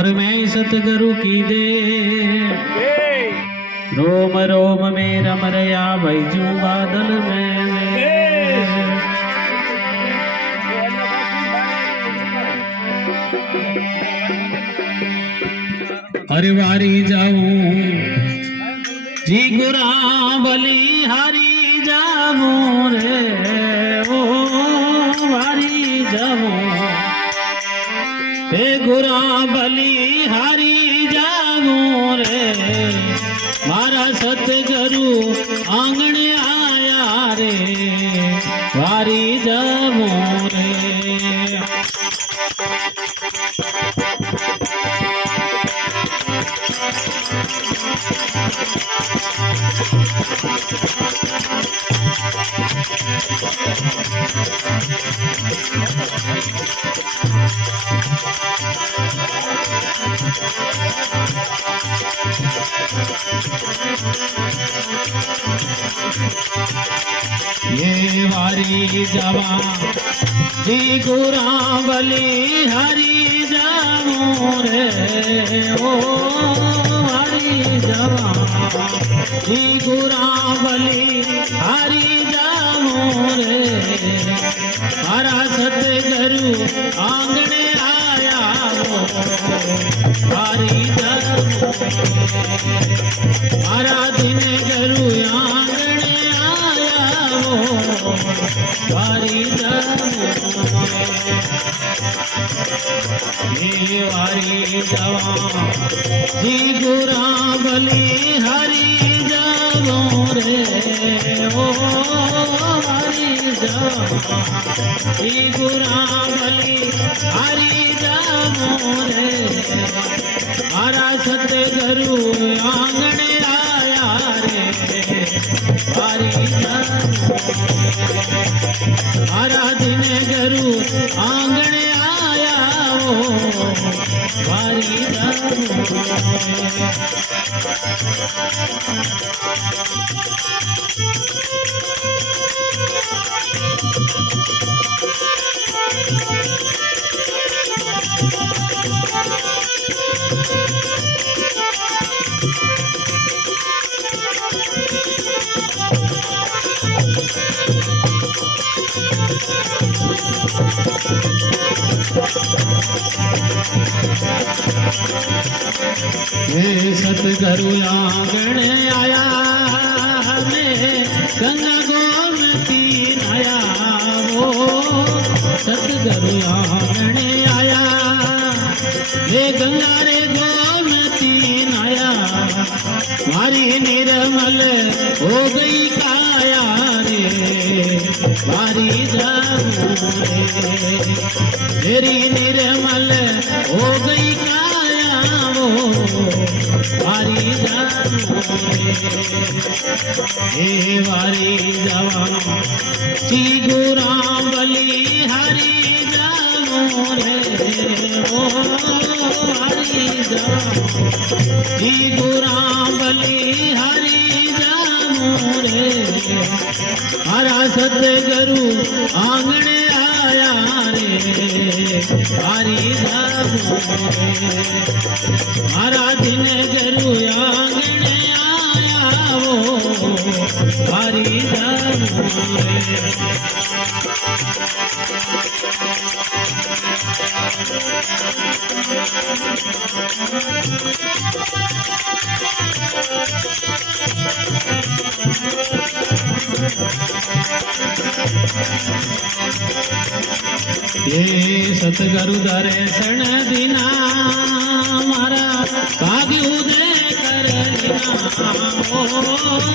और मैं सतगुरु की दे रोम रोम में रम रया बैजू बादल में अरे वारी जाऊं जी गुरा बली हारी जाऊं रे ओ वारी जाऊं गुरा बली हारी जाऊं रे मारा सतगुरु आंगणे आया रे वारी जाऊं रे ये वारी जावा जी गुरा बली हरी जाऊं रे ओ वारी जावा जी गुरा बली हरी जाऊं रे मारा सतगुरु आंगणे आया वारी जाऊं मारा दिन गुरु आंगणे आया वारी वारी जावा जी गुरा बली हरी जाऊं रे ओ वारी जावा जी गुरा बली हरी जाऊं रे मारा सतगुरु आंगणे आया रे वारी मारा दिन गुरु आंगणे आया वारी सतगुरु आंगणे आया मैं गंगा गोमती नया वो सतगुरु आंगणे आया रे गंगा रे गोमती नया मारी निर्मल हो गई काया रे मारी जाऊं रे मेरी निर्मल हो गई काया वो वारी जाऊं रे वारी जावा जी गुरा बली हरी जाऊं रे ओ वारी जावा जी गुरा बली हरी जाऊं रे मारा सतगुरु आंगणे आया रे वारी जाऊं रे मारा दिन गुरु आंगणे आया वो वारी जाऊं रे ये सतगुरु दर्शन दिना मारा भाग्य उदय कर